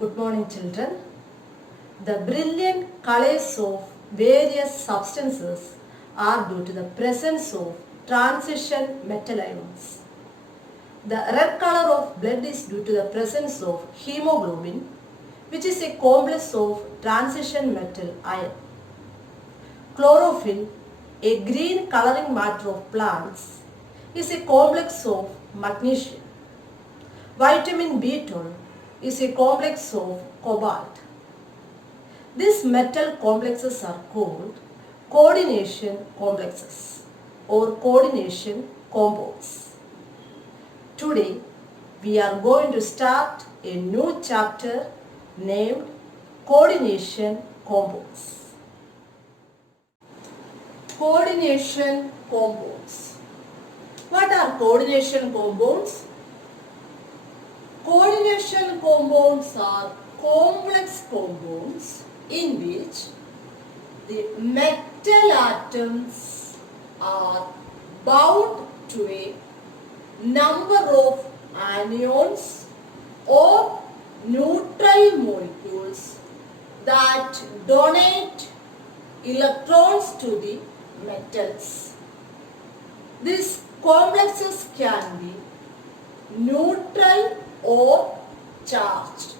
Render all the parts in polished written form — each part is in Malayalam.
Good morning, children. The brilliant colors of various substances are due to the presence of transition metal ions. The red color of blood is due to the presence of hemoglobin, which is a complex of transition metal ion. Chlorophyll, a green coloring matter of plants, is a complex of magnesium. Vitamin B12 is a complex of cobalt. These metal complexes are called coordination complexes or coordination compounds. Today we are going to start a new chapter named coordination compounds. Coordination compounds. What are coordination compounds? Coordination compounds are complex compounds in which the metal atoms are bound to a number of anions or neutral molecules that donate electrons to the metals. These complexes can be neutral or charged.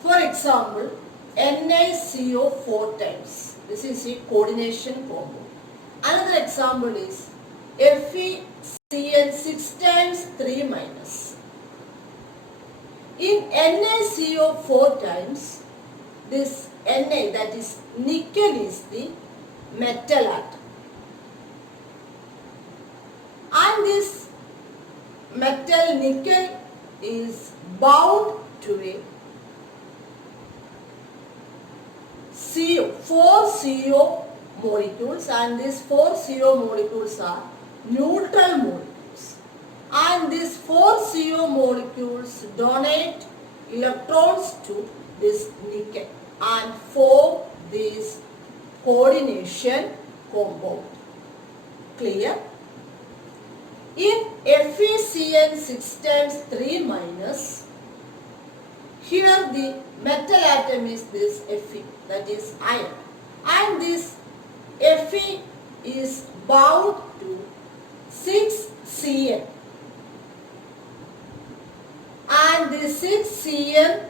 For example, NaCO 4 times. This is a coordination compound. Another example is FeCN 6 times 3 minus. In NaCO 4 times, this Na, that is nickel, is the metal atom. And this metal nickel is bound to a CO, 4 CO molecules, and these 4 CO molecules are neutral molecules. And these 4 CO molecules donate electrons to this nickel and form this coordination compound. Clear? In FeCN 6 times 3 minus, here the metal atom is this Fe, that is iron, and this Fe is bound to 6Cn, and this 6Cn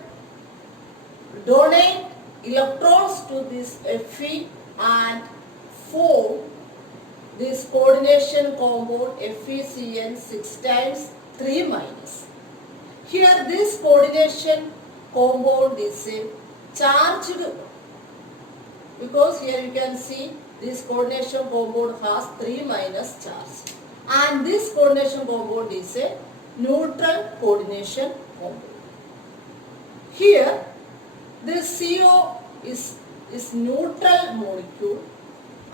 donate electrons to this Fe and form this coordination compound FeCN 6 times 3 minus. Here this coordination compound is a charged one, because here you can see this coordination compound has 3 minus charge, and this coordination compound is a neutral coordination compound. Here this CO is neutral molecule,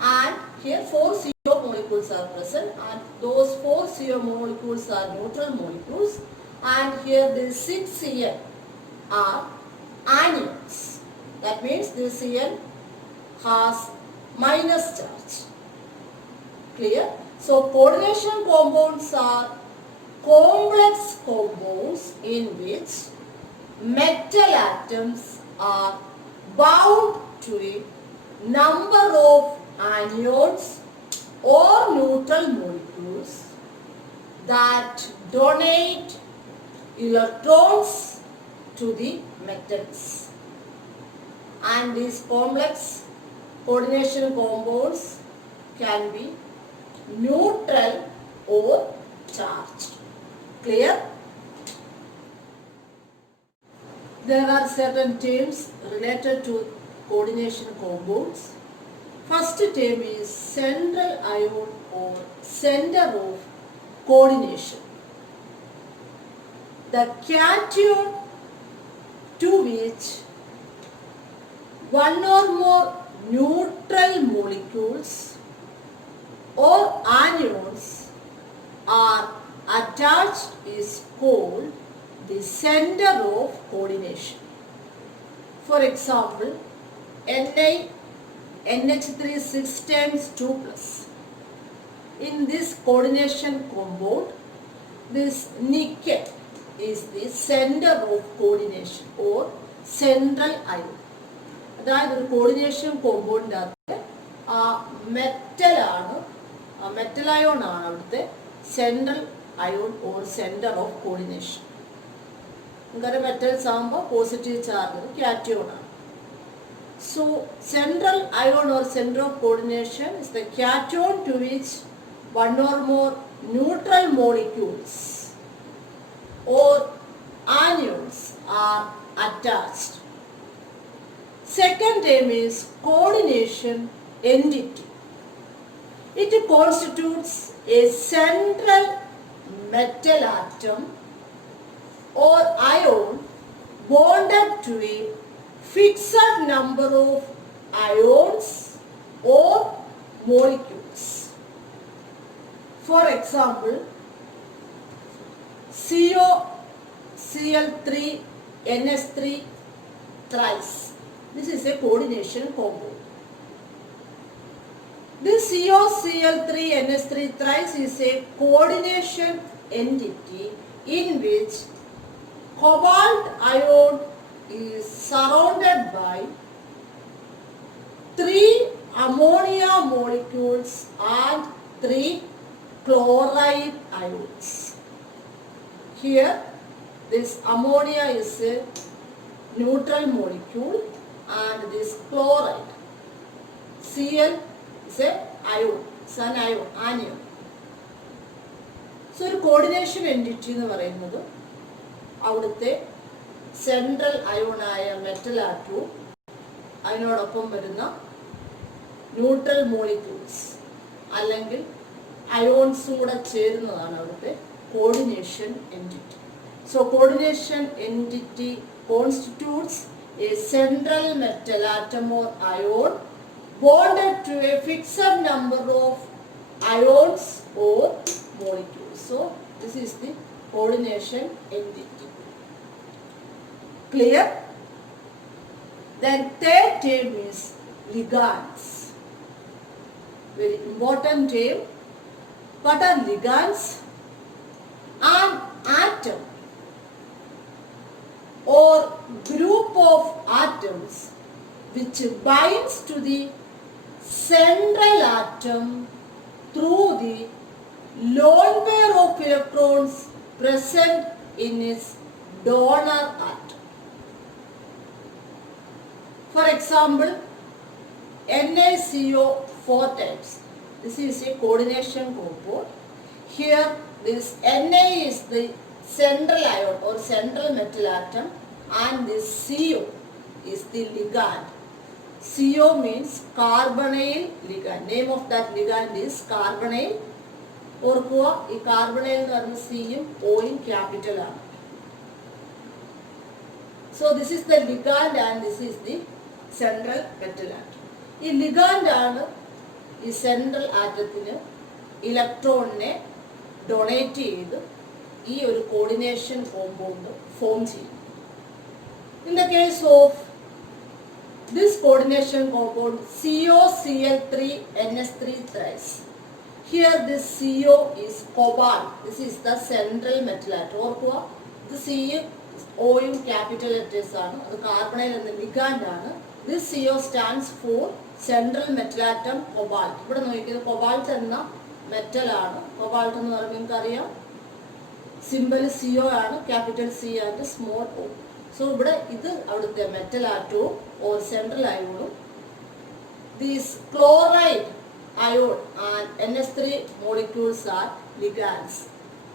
and here 4 CO molecules are present, and those 4 CO molecules are neutral molecules, and here this 6 Cn are anions. That means this Cn has minus charge. Clear? So coordination compounds are complex compounds in which metal atoms are bound to a number of anions or neutral molecules that donate electrons to the metals. And these complex coordination compounds can be neutral or charged. Clear? There are certain terms related to coordination compounds. First term is central ion or center of coordination. The cation to which one or more neutral molecules or anions are attached is called the center of coordination. For example, NH3 6 times 2 plus. In this coordination compound, this nickel is the center of coordination or central ion. അതായത് ഒരു കോർഡിനേഷൻ കോമ്പൗണ്ടിൻ്റെ അകത്ത് ആ മെറ്റലാണ്, ആ മെറ്റൽ അയോൺ ആണ് അവിടുത്തെ central ion or centre of coordination. നമുക്കറിയാം മെറ്റൽസ് ആകുമ്പോൾ പോസിറ്റീവ് ചാർജ് കാറ്റയോൺ ആണ്. So central ion or center of coordination is the cation to which one or more neutral molecules or anions are attached. Second term is coordination entity. It constitutes a central metal atom or ion bonded to a fixed number of ions or molecules. For example, COCl3 NS3 thrice. This is a coordination compound. This COCl3 NS3 thrice is a coordination entity in which cobalt ion is surrounded by 3 ammonia molecules and 3 chloride ions. Here this ammonia is a neutral molecule and this chloride Cl is a ion, it's an ion, anion. So ഒരു കോർഡിനേഷൻ എൻറ്റിറ്റി എന്ന് പറയുന്നത് അവിടുത്തെ സെൻട്രൽ അയോണായ മെറ്റൽ ആറ്റവും അതിനോടൊപ്പം വരുന്ന ന്യൂട്രൽ മോളിക്യൂൾസ് അല്ലെങ്കിൽ അയോൺസും കൂടെ ചേരുന്നതാണ് അവിടുത്തെ coordination entity. So coordination entity constitutes A central metal atom or ion bonded to a fixed number of ions or molecules. So this is the coordination entity. Clear? Then third term is ligands. Very important term. What are ligands? An atom or group of atoms which binds to the central atom through the lone pair of electrons present in its donor atom. For example, NaCO 4 times. This is a coordination compound. Here this Na is the central ion or central metal atom and this CO is the ligand. CO means carbonyl ligand. Name of that ligand is carbonyl. ഓർക്കുക ഈ കാർബണൈൽ എന്ന് പറയുന്ന സിയും ഓയും ക്യാപിറ്റൽ ആണ്. So this is the ligand and this is the central metal atom. ഈ ലിഗാൻഡ് ആണ് ഈ സെൻട്രൽ ആറ്റത്തിന് ഇലക്ട്രോണിനെ ഡൊണേറ്റ് ചെയ്ത് ഈ ഒരു കോർഡിനേഷൻ കോമ്പൗണ്ട് ഫോം ചെയ്യും. In the case of this coordination compound COCl3 NS3 thrice. Here this CO is cobalt. This is the central metal atom. ഓർക്കുക ഇത് സിയും ഓയും ക്യാപിറ്റൽ ലെറ്റേഴ്സ് ആണ്. അത് കാർബണൈൽ എന്ന ലിഗാൻഡ് ആണ്. This CO stands for central metal atom cobalt. ഇവിടെ നോക്കിയത് കൊബാൾട്ട് എന്ന മെറ്റൽ ആണ്. കൊബാൾട്ട് എന്ന് പറയുമ്പോൾ നിങ്ങൾക്കറിയാം സിമ്പൽ CO ആണ്, capital C and small O. So ഇവിടെ ഇത് അവിടുത്തെ മെറ്റൽ ആറ്റവും ഓർ സെൻട്രൽ അയോണും. These chloride ion and NH3 molecules are ligands.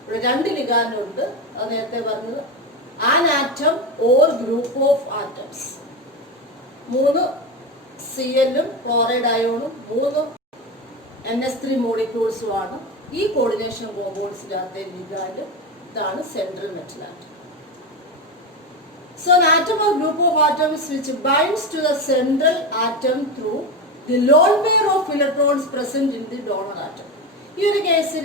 ഇവിടെ 2 ലിഗാൻഡ് ഉണ്ട്. അത് നേരത്തെ പറഞ്ഞത് an atom or group of atoms. 3 Cl-ഉം ക്ലോറൈഡ് അയോണും 3 NH3 മോളിക്യൂൾസും ആണ് ഈ കോർഡിനേഷൻ കോമ്പൗണ്ട്സിൻ്റെ അകത്തെ ലിഗാൻഡ്. ഇതാണ് central metal atom. So an atom or group of atoms which binds to the central atom through the lone pair of electrons present in the donor atom. ഈ ഒരു കേസിൽ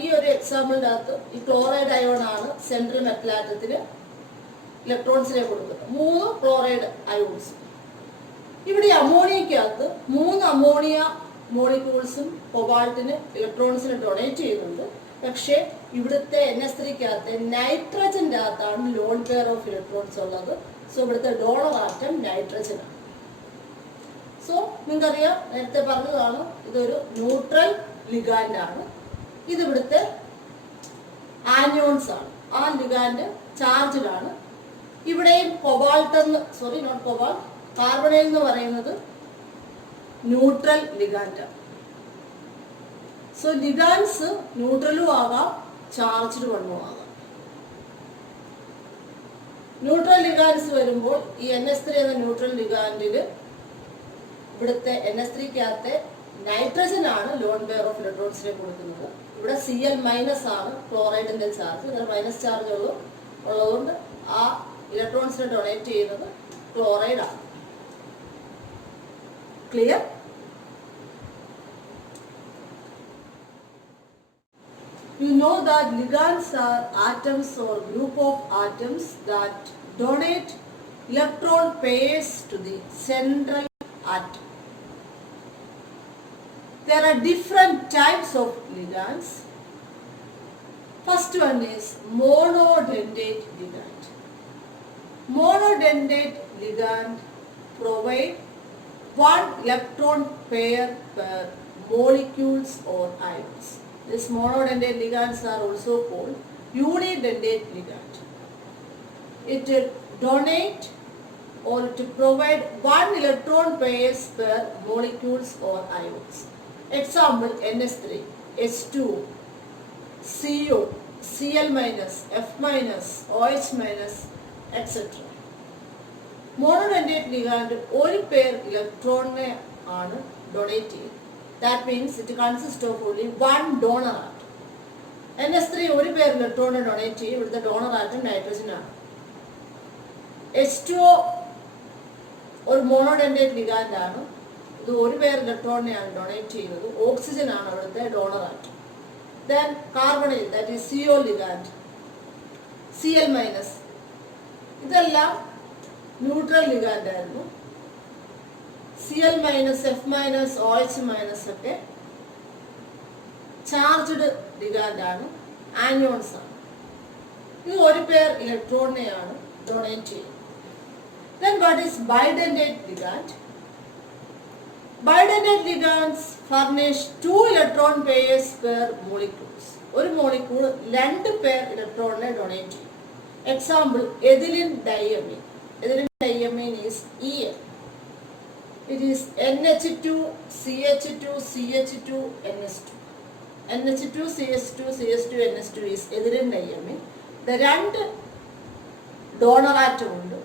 ഈ ഒരു എക്സാമ്പിളിൻ്റെ അകത്ത് ഈ ക്ലോറൈഡ് അയോൺ ആണ് സെൻട്രൽ മെറ്റൽ ആറ്റത്തിന് ഇലക്ട്രോൺസിനെ കൊടുക്കുന്നത്. 3 ക്ലോറൈഡ് അയോൺസ്. ഇവിടെ അമോണിയക്കകത്ത് 3 അമോണിയ മോളിക്യൂൾസും കൊബാൾട്ടിന് ഇലക്ട്രോൺസിന് ഡൊണേറ്റ് ചെയ്യുന്നുണ്ട്. പക്ഷേ ഇവിടുത്തെ NH3-ക്കകത്തെ നൈട്രജൻ്റെ അകത്താണ് ലോൺ പെയർ ഓഫ് ഇലക്ട്രോൺസ് ഉള്ളത്. സോ ഇവിടുത്തെ ഡോണർ ആറ്റം നൈട്രജൻ ആണ്. സോ നിങ്ങൾക്കറിയാം, നേരത്തെ പറഞ്ഞതാണ്, ഇതൊരു ന്യൂട്രൽ ലിഗാൻഡ് ആണ്. ഇതിവിടുത്തെ ആനിയോൺസ് ആണ്. ആ ലിഗാൻഡ് ചാർജിലാണ്. ഇവിടെയും കാർബണൈൽ എന്ന് പറയുന്നത് ന്യൂട്രൽ ലിഗാൻഡാണ്. സോ ലിഗാൻഡ്സ് ന്യൂട്രലും ആകാം, ചാർജ്ഡ് വണ്ണും ആകാം. ന്യൂട്രൽ ലിഗാൻഡ്സ് വരുമ്പോൾ ഈ NH3 എന്ന ന്യൂട്രൽ ലിഗാൻഡിൽ ഇവിടുത്തെ NH3-ക്കകത്തെ നൈട്രജൻ ആണ് ലോൺ പെയർ ഓഫ് ഇലക്ട്രോൺസിനെ കൊടുക്കുന്നത്. ഇവിടെ Cl- ആണ് ക്ലോറൈഡിന്റെ ചാർജ്. ഇതിൽ മൈനസ് ചാർജ് ഉള്ളതുകൊണ്ട് ആ ഇലക്ട്രോൺസിനെ ഡൊണേറ്റ് ചെയ്യുന്നത് ക്ലോറൈഡ് ആണ്. Clear? You know that ligands are atoms or group of atoms that donate electron pairs to the central atom. There are different types of ligands. First one is monodentate ligand. Monodentate ligand provide one electron pair per molecules or ions. These monodentate ligands are also called unidentate ligand. It will donate or to provide one electron pairs per molecules or ions. Example: NH3, H2, CO, Cl-, F-, OH-, etc. Monodentate ligand ഒരു പെയർ ഇലക്ട്രോണിനെ ആണ് ഡൊണേറ്റ് ചെയ്യുന്നത്. That means it consists of only one donor atom. NH3 ഒരു പെയർ ഇലക്ട്രോണിനെ ഡൊണേറ്റ് ചെയ്യും. ഇവിടുത്തെ ഡോണർ ആറ്റം നൈട്രജൻ ആണ്. H2O ഒരു മോണോഡെൻഡേറ്റ് ലിഗാൻഡ് ആണ്. ഇത് ഒരു പെയർ ഇലക്ട്രോണിനെയാണ് ഡൊണേറ്റ് ചെയ്യുന്നത്. ഓക്സിജൻ ആണ് അവിടുത്തെ donor atom. Then carbonyl, that is CO ligand, Cl-, ഇതെല്ലാം ന്യൂട്രൽ ലിഗാൻഡ് ആയിരുന്നു. Cl-, F-, OH- ഒക്കെ ചാർജ്ഡ് ലിഗാൻഡ് ആണ്, ആനിയോൺസ് ആണ്. ഇത് ഒരു പെയർ ഇലക്ട്രോണിനെയാണ് ഡൊണേറ്റ് ചെയ്യുന്നത്. Then what is bidentate ligand? Bidentate ligands furnish 2 electron pairs per molecules. ഒരു മോളിക്യൂൾ 2 പെയർ ഇലക്ട്രോണിനെ ഡൊണേറ്റ് ചെയ്യും. Example: ethylene diamine. Ethylene diamine is EN. It is NH2, CH2, CH2, NH2. NH2, CH2, CH2, NH2 is ethylene diamine. The 2 donor atom ഉണ്ട്.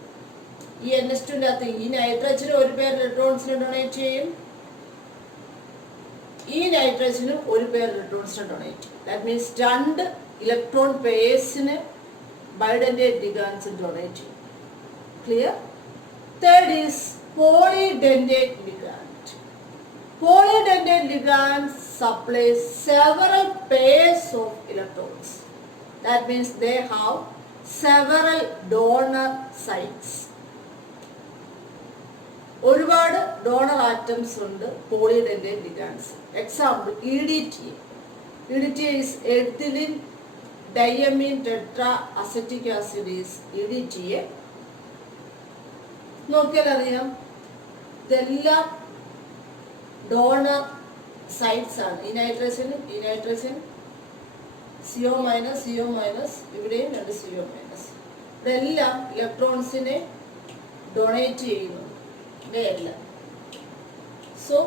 ഈ NH2-ന്റെ അകത്ത് ഈ നൈട്രജന് ഒരു പെയർ ഇലക്ട്രോൺസിനെ ഡൊണേറ്റ് ചെയ്യും, ഈ നൈട്രജന് ഒരു പെയർ ഇലക്ട്രോൺസിനെ ഡൊണേറ്റ് ചെയ്യും. ദാറ്റ് മീൻസ് 2 ഇലക്ട്രോൺ പെയർസിന് ബൈഡന്റേറ്റ് ലിഗാൻഡ്സ് ഡൊണേറ്റ് ചെയ്യും. Clear? Third is polydentate ligand. Polydentate ligand supplies several pairs of electrons. That means they have several donor sites. ഒരുപാട് ഡോണർ ആറ്റംസ് ഉണ്ട് polydentate ligands. Example: EDTA. EDTA is ethylene diamine tetra acetic acid is EDTA. നോക്കിയാൽ അറിയാം, ഇതെല്ലാം ഡോണർ സൈറ്റ്സ് ആണ്. ഈ നൈട്രജൻ CO-, ഇവിടെയും 2 CO-. ഇതെല്ലാം ഇലക്ട്രോൺസിനെ ഡൊണേറ്റ് ചെയ്യുന്നു. ഇവയെല്ലാം സോ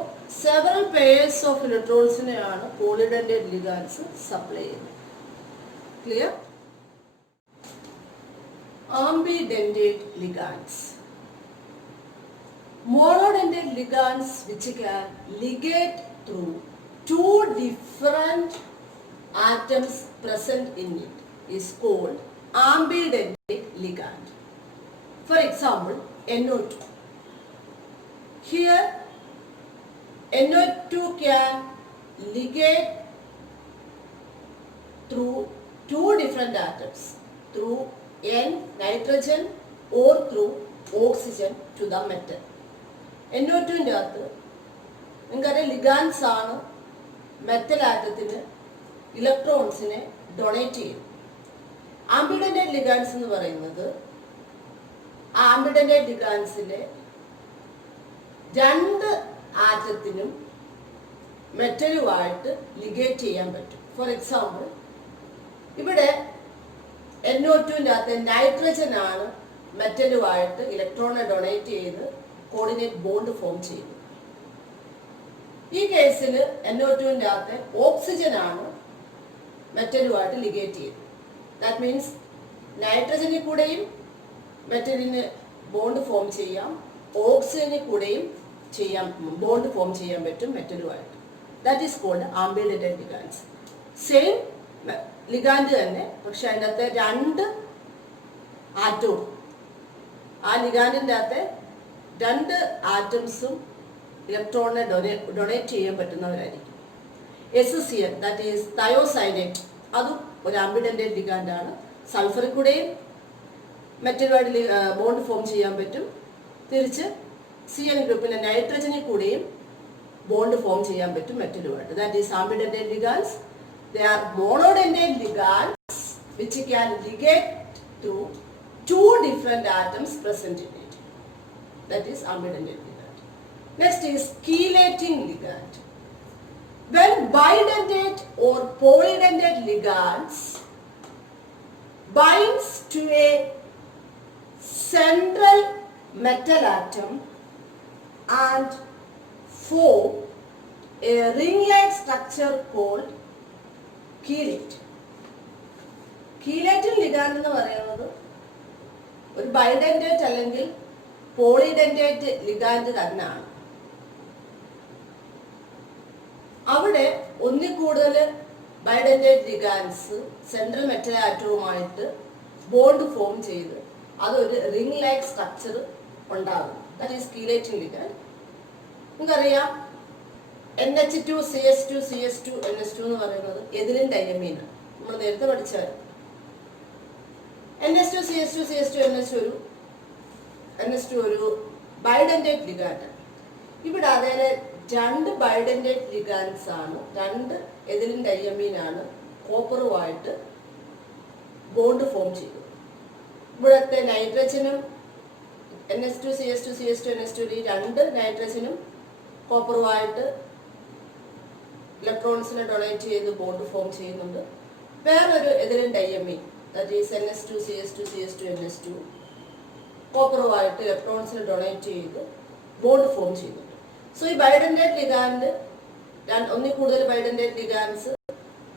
സെവറൽ പെയർസ് ഓഫ് ഇലക്ട്രോൺസിനെയാണ് പോളിഡെൻഡേറ്റ് ലിഗാൻഡ്സ് സപ്ലൈ ചെയ്യുന്നത്. Clear? Ambidentate ligands. Monodentate ligands which can ligate through 2 different atoms present in it is called ambidentate ligand. For example, NO2. Here NO2 can ligate through 2 different atoms, through N, nitrogen, or through oxygen to the metal. NO2-ന്റെ അകത്ത് നിങ്ങൾക്കറിയാം ലിഗാൻഡ്സ് ആണ് മെറ്റൽ ആറ്റത്തിന് ഇലക്ട്രോൺസിനെ ഡൊണേറ്റ് ചെയ്യും. ആംബിഡന്റേറ്റ് ലിഗാൻഡ്സ് എന്ന് പറയുന്നത് ആംബിഡന്റേറ്റ് ലിഗാൻഡ്സിലെ രണ്ട് ആറ്റത്തിനും മെറ്റലുമായിട്ട് ലിഗേറ്റ് ചെയ്യാൻ പറ്റും. ഫോർ എക്സാമ്പിൾ, ഇവിടെ NO2-ൻ്റെ അകത്ത് നൈട്രജൻ ആണ് മെറ്റലുമായിട്ട് ഇലക്ട്രോണെ ഡൊണേറ്റ് ചെയ്ത് കോർഡിനേറ്റ് ബോണ്ട് ഫോം ചെയ്യുന്നത്. ഈ കേസിൽ NO2-ൻ്റെ അകത്ത് ഓക്സിജൻ ആണ് മെറ്റലുമായിട്ട് ലിഗേറ്റ് ചെയ്യുന്നത്. ദാറ്റ് മീൻസ് നൈട്രജനിൽ കൂടെയും മെറ്റലിന് ബോണ്ട് ഫോം ചെയ്യാം, ഓക്സിജനിൽ കൂടെയും ബോണ്ട് ഫോം ചെയ്യാൻ പറ്റും മെറ്റലുമായിട്ട്. That is called ambidentate ligands. Same ligand തന്നെ, പക്ഷെ അതിൻ്റെ അകത്ത് രണ്ട് ആറ്റവും, ആ ലിഗാൻഡിൻ്റെ അകത്തെ രണ്ട് ആറ്റംസും ഇലക്ട്രോണിനെ ഡൊണേറ്റ് ചെയ്യാൻ പറ്റുന്നവരായിരിക്കും. SCN, ദാറ്റ് ഈസ് തയോസൈനേറ്റ്, അതും ഒരു ആംബിഡന്റേറ്റ് ലിഗാൻഡാണ്. സൾഫറിൽ കൂടെയും മെറ്റലുമായിട്ട് ബോണ്ട് ഫോം ചെയ്യാൻ പറ്റും. തിരിച്ച് CN ഗ്രൂപ്പിലെ നൈട്രജനിൽ കൂടെയും ബോണ്ട് ഫോം ചെയ്യാൻ പറ്റും മെറ്റലുമായിട്ട്. That is ambidentate ligands. They are monodentate ligands which can ligate to two different atoms present in it. That is ambidentate ligand. Next is chelating ligand. When bidentate or polydentate ligands binds to a central metal atom and form a ring-like structure called chelate. Chelating ligand എന്ന് പറയുന്നത് ഒരു ബൈഡന്റേറ്റ് അല്ലെങ്കിൽ പോളിഡന്റേറ്റ് ലിഗാൻഡ് തന്നെയാണ്. അവിടെ ഒന്നിൽ കൂടുതൽ ബൈഡന്റേറ്റ് ലിഗാൻഡ്സ് സെൻട്രൽ മെറ്റൽ ആറ്റവുമായിട്ട് ബോണ്ട് ഫോം ചെയ്ത് അതൊരു റിംഗ് ലൈക്ക് സ്ട്രക്ചർ ഉണ്ടാകും. That is chelating ligand. നിങ്ങൾക്കറിയാം NH2 CH2 CH2 NH2 എന്ന് പറയുന്നത് എതിലിൻ ഡയമീനാണ്. നമ്മൾ നേരത്തെ പഠിച്ചാൽ NH2 CH2 CH2 NH2 ഒരു ബൈഡന്റേറ്റ് ലിഗാൻഡാണ്. ഇവിടെ അതേ രണ്ട് ബൈഡന്റേറ്റ് ലിഗാൻഡ്സ് ആണ്, രണ്ട് എതിലിൻ ഡയമീനാണ് കോപ്പറുമായിട്ട് ബോണ്ട് ഫോം ചെയ്തത്. ഇവിടുത്തെ നൈട്രജനും NH2 CH2 CH2 NH2 ഈ രണ്ട് നൈട്രജനും കോപ്പറുമായിട്ട് ഇലക്ട്രോൺസിനെ ഡൊണേറ്റ് ചെയ്ത് ബോണ്ട് ഫോം ചെയ്യുന്നുണ്ട്. വേറൊരു ethylene diamine, that is NH2 CH2 CH2 NH2 കോപ്പറുമായിട്ട് ഇലക്ട്രോൺസിനെ ഡൊണേറ്റ് ചെയ്ത് ബോണ്ട് ഫോം ചെയ്യുന്നുണ്ട്. സോ ഈ ബൈഡന്റേറ്റ് ലിഗാൻഡ്, ഒന്നിൽ കൂടുതൽ ബൈഡന്റേറ്റ് ലിഗാൻഡ്സ്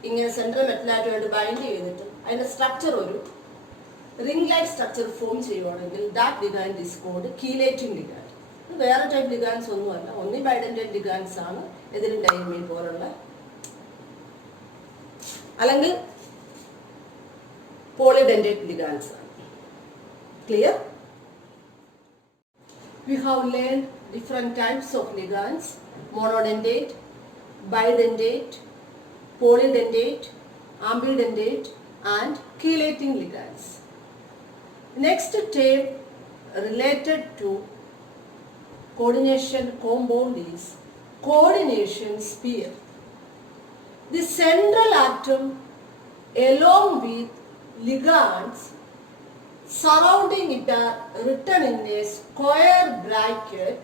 ഇങ്ങനെ സെൻട്രൽ മെറ്റലാറ്റുമായിട്ട് ബൈൻഡ് ചെയ്തിട്ട് അതിന്റെ സ്ട്രക്ചർ ഒരു റിംഗ് ലൈക്ക് സ്ട്രക്ചർ ഫോം ചെയ്യുവാണെങ്കിൽ that ligand is called chelating ligand. വേറെ ടൈപ്പ് ലിഗാൻഡ്സ് ഒന്നുമല്ല, ഒന്നി ബൈഡന്റേറ്റ് ലിഗാൻഡ്സ് ആണ് എതിരിൻ ഡയമീൻ പോലുള്ള, അല്ലെങ്കിൽ പോളിഡന്റേറ്റ് ലിഗാൻഡ്സ് ആണ്. Clear? We have learned different types of ligands: monodentate, bidentate, polydentate, ambidentate and chelating ligands. Next term related to coordination compound is coordination sphere. The central atom along with ligands surrounding it are written in a square bracket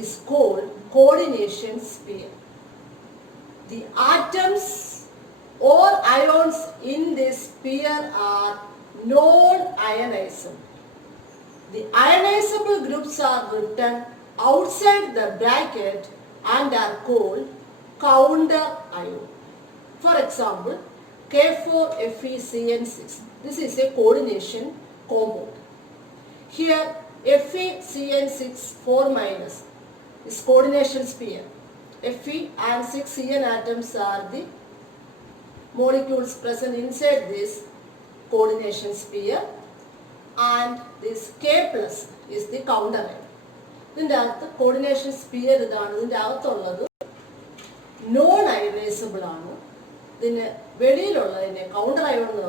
is called coordination sphere. The atoms or ions in this sphere are non-ionizable. The ionizable groups are written outside the bracket and are called counter ion. For example, K4FeCN6. This is a coordination compound. Here FeCN6 4- is coordination sphere. Fe and 6 Cn atoms are the molecules present inside this coordination sphere, and this K plus is the counter ion. ഇതിൻ്റെ അകത്ത് കോർഡിനേഷൻ സ്പിയർ ഇതാണ്. ഇതിൻ്റെ അകത്തുള്ളത് നോൺ അയണൈസബിൾ ആണ്. ഇതിന് വെളിയിലുള്ളതിനെ കൗണ്ടർ അയോൺ എന്ന്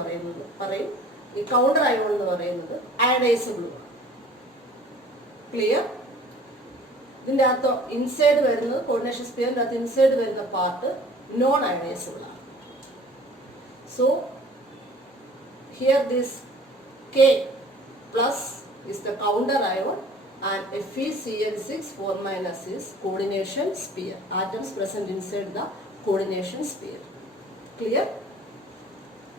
പറയും. ഈ കൗണ്ടർ അയോൺ എന്ന് പറയുന്നത് അയണൈസബിളുമാണ്. ക്ലിയർ? ഇതിൻ്റെ അകത്ത് ഇൻസൈഡ് വരുന്നത്, കോർഡിനേഷൻ സ്പിയറിൻ്റെ അകത്ത് ഇൻസൈഡ് വരുന്ന പാർട്ട് നോൺ അയണൈസബിൾ ആണ്. So here this K plus is the counter ion and FeCl6 4 minus is coordination sphere. Atoms present inside the coordination sphere. Clear?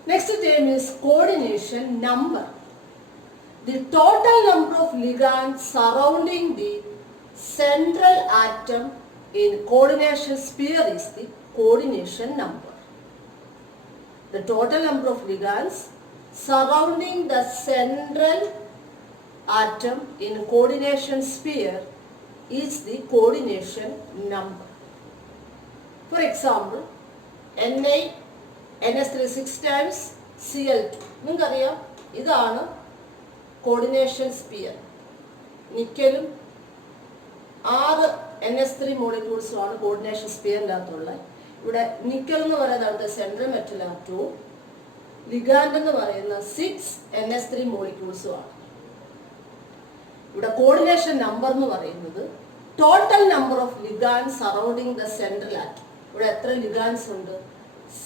Next term is coordination number. The total number of ligands surrounding the central atom in coordination sphere is the coordination number. The total number of ligands surrounding the central atom in coordination sphere is the coordination number. For example, Na NS3 6 times Cl2. നിങ്ങൾക്കറിയാം ഇതാണ് കോർഡിനേഷൻ സ്പിയർ. നിക്കലും 6 NS3 മോളിക്യൂൾസുമാണ് കോർഡിനേഷൻ സ്പിയറിൻ്റെ അകത്തുള്ളത്. ഇവിടെ നിക്കൽ എന്ന് പറയുന്നത് സെൻട്രൽ മെറ്റൽ ആറ്റവും ലിഗാൻഡ് എന്ന് പറയുന്ന 6 NS3 മോളിക്യൂൾസുമാണ്. ഇവിടെ കോർഡിനേഷൻ നമ്പർ എന്ന് പറയുന്നത് total number of ligand surrounding the central atom. ഇവിടെ എത്ര ലിഗാൻഡ്സ് ഉണ്ട്?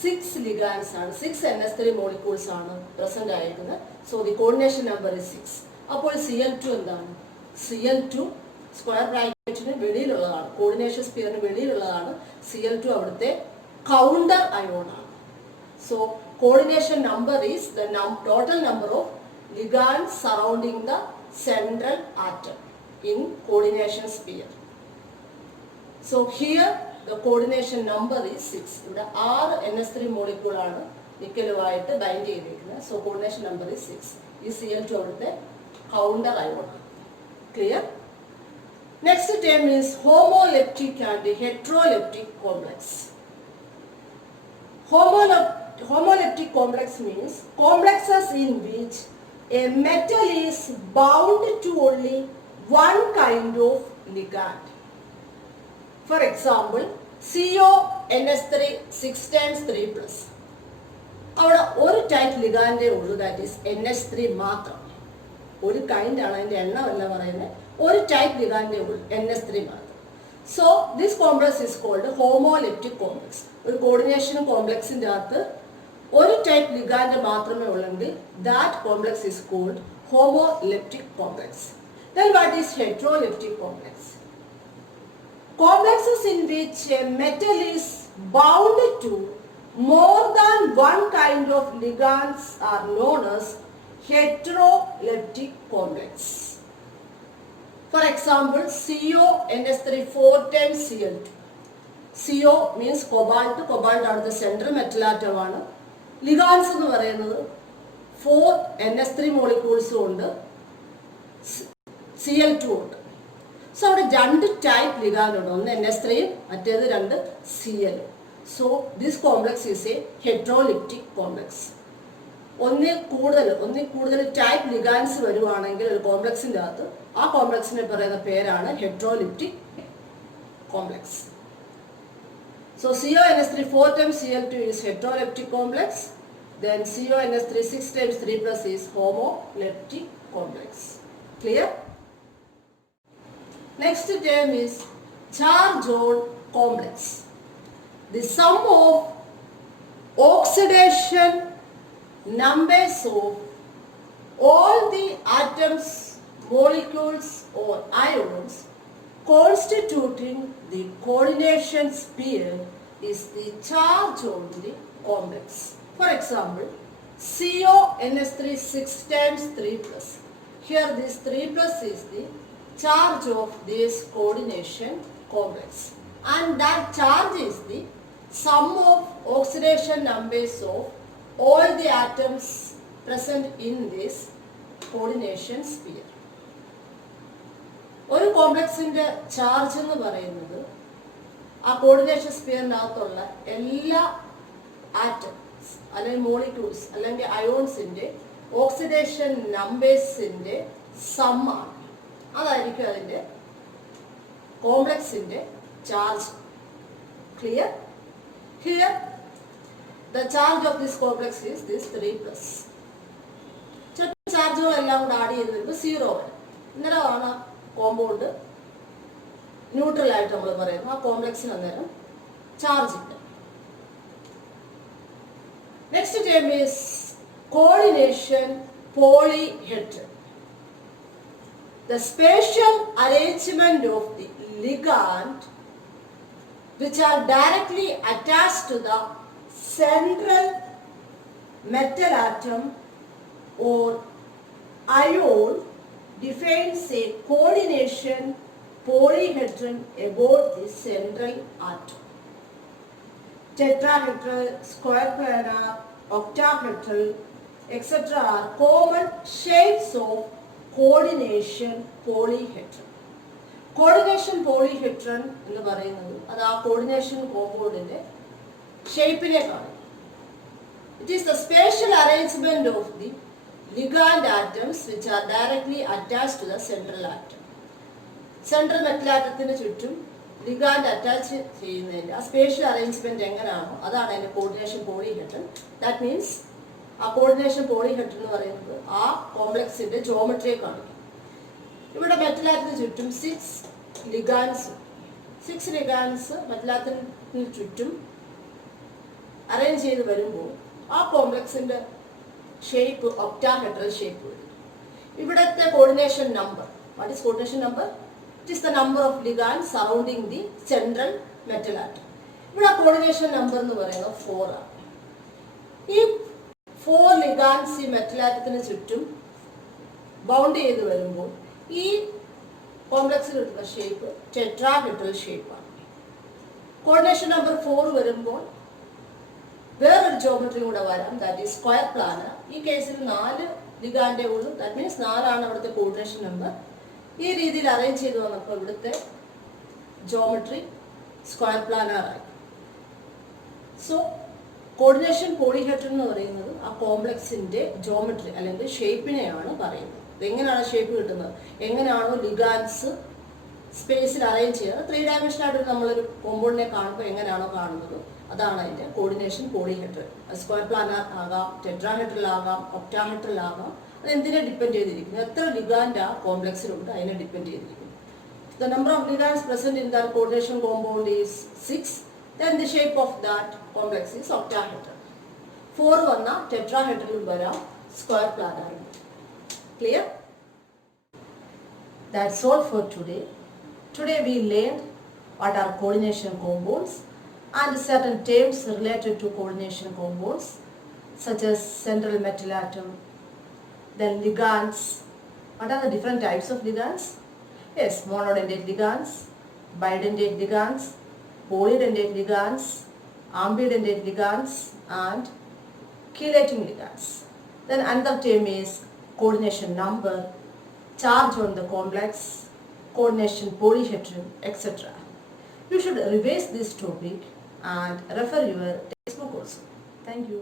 6 ligands ആണ്. 6 NS3 molecules ആണ് പ്രസന്റ് ആയിരിക്കുന്നത്. So the coordination number is 6. അപ്പോൾ Cl2 എന്താണ്? Cl2 square ബ്രാക്കറ്റിന് വെളിയിലുള്ളതാണ്, coordination സ്പിയറിന് വെളിയിലുള്ളതാണ്. Cl2 അവിടുത്തെ കൗണ്ടർ അയോൺ ആണ്. So coordination number is the total number of ligands surrounding the central atom in coordination sphere. So here the coordination number is 6. ഇവിടെ 6 NS3 മോളിക്യൂൾ ആണ് നിക്കലുമായിട്ട് ബൈൻഡ് ചെയ്തിരിക്കുന്നത്. So coordination number is 6. ഈ Cl2 അവിടുത്തെ കൗണ്ടർ അയോൺ ആണ്. Clear? Next term is homoleptic and heteroleptic complex. Homoleptic complex means complexes in which a metal is bound to only one kind of ligand. For example, CONS3 6 times 3 plus. അവിടെ ഒരു ടൈപ്പ് ലിഗാൻഡേ ഉള്ളൂ, ദാറ്റ് ഈസ് NH3 മാത്രം. ഒരു കൈൻഡ് ആണ്, അതിൻ്റെ എണ്ണമല്ല പറയുന്നത്. ഒരു ടൈപ്പ് ലിഗാൻഡേ ഉള്ളൂ, NH3 മാത്രം. So this complex is called homoleptic complex. ഒരു കോർഡിനേഷൻ കോംപ്ലക്സിൻ്റെ അകത്ത് ഒരു ടൈപ്പ് ലിഗാൻഡ് മാത്രമേ ഉള്ളെങ്കിൽ that complex is called homoleptic complex. Then what is heteroleptic complex? Complexes in which a metal is bound to more than one kind of ligands are known as heteroleptic complex. For example, CONS3 4 times Cl2. CO means cobalt. Cobalt ആണ് the central metal atom ആണ്. Ligands എന്ന് പറയുന്നത് 4 NS3 molecules ഉണ്ട്, Cl2 ഉണ്ട്. സോ അവിടെ രണ്ട് ടൈപ്പ് ലിഗാൻഡ് ഉണ്ട്, ഒന്ന് NS3 മറ്റേത് 2 Cl. So this complex is a heteroleptic complex. ഒന്നിൽ കൂടുതൽ ടൈപ്പ് ലിഗാൻഡ്സ് വരുവാണെങ്കിൽ ഒരു കോംപ്ലക്സിൻ്റെ അകത്ത് ആ കോംപ്ലക്സിനെ പറയുന്ന പേരാണ് ഹെട്രോലിപ്റ്റിക് complex. So CONS3 4 times Cl2 is heteroleptic complex. Then CONS3 6 times 3 plus is homoleptic complex. Clear? Next term is charge-on complex. The sum of oxidation numbers of all the atoms, molecules or ions constituting the coordination sphere is the charge on the complex. For example, CONS3 6 times 3 plus. Here this 3 plus is the charge of this coordination complex, and that charge is the sum of oxidation numbers of all the atoms present in this coordination sphere. ഒരു കോംപ്ലക്സിന്റെ ചാർജ് എന്ന് പറയുന്നത് ആ കോർഡിനേഷൻ സ്പിയറിനകത്തുള്ള എല്ലാ ആറ്റംസ് അല്ലെങ്കിൽ മോളിക്യൂൾസ് അല്ലെങ്കിൽ അയോൺസിന്റെ ഓക്സിഡേഷൻ നമ്പേഴ്സിന്റെ സമ്മാണ്. അതായിരിക്കും അതിൻ്റെ കോംപ്ലക്സിന്റെ charge. Clear? Here the charge of this complex is this 3 plus. ചില ചാർജുകളെല്ലാം കൂടെ ആഡ് ചെയ്ത് വരുമ്പോൾ 0 വരും. അന്നേരമാണ് കോമ്പൗണ്ട് ന്യൂട്രൽ ആയിട്ട് നമ്മൾ പറയുന്നത്. ആ കോംപ്ലക്സിന് അന്നേരം ചാർജ് ഇല്ല. Next term is coordination polyhedron. The spatial arrangement of the ligand which are directly attached to the central metal atom or ion defines a coordination polyhedron about the central atom. Tetrahedral, square planar, octahedral, etc. are common shapes of coordination polyhedron. Coordination polyhedron എന്ന് പറയുന്നത് അത് ആ കോർഡിനേഷൻ കോമ്പൗണ്ടിന്റെ ഷേപ്പിനെ കാണിക്കും. It is the spatial arrangement of the ligand atoms which are directly attached to the central atom. Central metal ആറ്റത്തിന് ചുറ്റും ലിഗാൻഡ് അറ്റാച്ച് ചെയ്യുന്നതിന്റെ ആ സ്പേഷ്യൽ അറേഞ്ച്മെന്റ് എങ്ങനെയാണോ അതാണ് അതിന്റെ കോർഡിനേഷൻ പോളിഹെഡ്രൺ. ദാറ്റ് മീൻസ് ആ കോർഡിനേഷൻ പോളിഹെഡ്രൺ എന്ന് പറയുന്നത് ആ കോംപ്ലക്സിന്റെ ജോമെട്രിയെ കാണിക്കും. ഇവിടെ മെറ്റലാറ്റിന് ചുറ്റും 6 ലിഗാൻസ് മെറ്റലാറ്റിന് ചുറ്റും അറേഞ്ച് ചെയ്ത് വരുമ്പോൾ ആ കോംപ്ലക്സിന്റെ ഷേപ്പ് ഒക്ടാഹെഡ്രൽ ഷേപ്പ് വരും. ഇവിടുത്തെ coordination number, what is coordination number? It is the number of ligand surrounding the central metal atom. ഇവിടെ കോർഡിനേഷൻ നമ്പർ എന്ന് പറയുന്നത് 4 ആണ്. ഈ 4 ലിഗാൻസ് ഈ മെറ്റൽ ആറ്റത്തിന് ചുറ്റും ബൗണ്ട് ചെയ്ത് വരുമ്പോൾ ഈ കോംപ്ലക്സിൽ കിട്ടുന്ന ഷേപ്പ് ടെട്രാഹെഡ്രൽ ഷേപ്പാണ്. കോർഡിനേഷൻ നമ്പർ 4 വരുമ്പോൾ വേറൊരു ജോമെട്രി കൂടെ വരാം, ദാറ്റ് ഈസ് സ്ക്വയർ പ്ലാനർ. ഈ കേസിൽ 4 ലിഗാൻഡേ ഉള്ളൂ, ദാറ്റ് മീൻസ് 4 ആണ് അവിടുത്തെ കോർഡിനേഷൻ നമ്പർ. ഈ രീതിയിൽ അറേഞ്ച് ചെയ്ത് വന്നപ്പോൾ ഇവിടുത്തെ ജോമെട്രി സ്ക്വയർ പ്ലാനർ ആയി. സോ കോർഡിനേഷൻ പോളിഹെഡ്രൺ എന്ന് പറയുന്നത് ആ കോംപ്ലക്സിന്റെ ജോമെട്രി അല്ലെങ്കിൽ ഷേപ്പിനെയാണ് പറയുന്നത്. എങ്ങനെയാണ് ഷേപ്പ് കിട്ടുന്നത്, എങ്ങനെയാണോ ലിഗാൻസ് സ്പേസിൽ അറേഞ്ച് ചെയ്യുന്നത്, 3 ഡയമെൻഷനായിട്ട് നമ്മളൊരു കോമ്പൗണ്ടിനെ കാണുമ്പോൾ എങ്ങനെയാണോ കാണുന്നത് അതാണ് അതിന്റെ കോർഡിനേഷൻ പോളിഹെഡ്രൽ. സ്ക്വയർ പ്ലാനർ ആകാം, ടെട്രാഹെഡ്രൽ ആകാം, ഒക്ടാഹെഡ്രൽ ആകാം. അത് എന്തിനെ ഡിപ്പെൻഡ് ചെയ്തിരിക്കുന്നു, എത്ര ലിഗാൻഡ് ആ കോംപ്ലക്സിലുണ്ട് അതിനെ ഡിപ്പെൻഡ് ചെയ്തിരിക്കുന്നു. The number of ligands present in that coordination compound is 6. then the shape of that complex is octahedral. 4 വന്ന ടെട്രാഹെഡ്രലും വരാം, square planar. Clear? That's all for today. Today we learned what are coordination compounds and certain terms related to coordination compounds such as central metal atom, then ligands. What are the different types of ligands? Yes, monodentate ligands, bidentate ligands, polydentate ligands, ambidentate ligands and chelating ligands. Then another term is coordination number, charge on the complex, coordination polyhedron, etc. You should revise this topic and refer your textbook also. Thank you.